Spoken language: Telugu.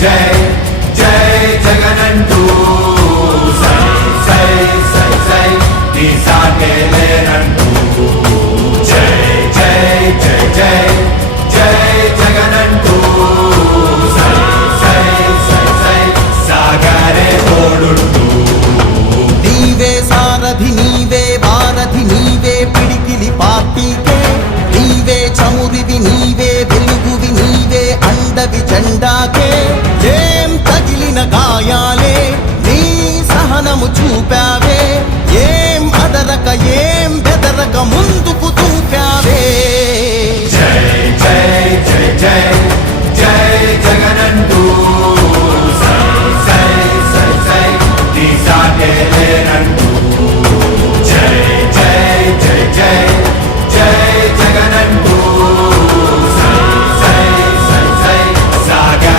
జై జై జగనంటూ సై సై సై సై నీ సాటే లేనంటూ జై జై జై జై జై జగనంటూ సై సై సై సై సాగరే తోడుంటూ నీవే సారథి నీవే వారధి నీవే పిడికిలి పార్టీకే నీవే చమురివి నీవే వెలుగువి నీవే అండవి జెండాకే ఏం తగిలిన గాయాలే నీ సహనము చూపావే ఏం అదరక ఏం బెదరక ముందుకు చూపావే జై జై జై జై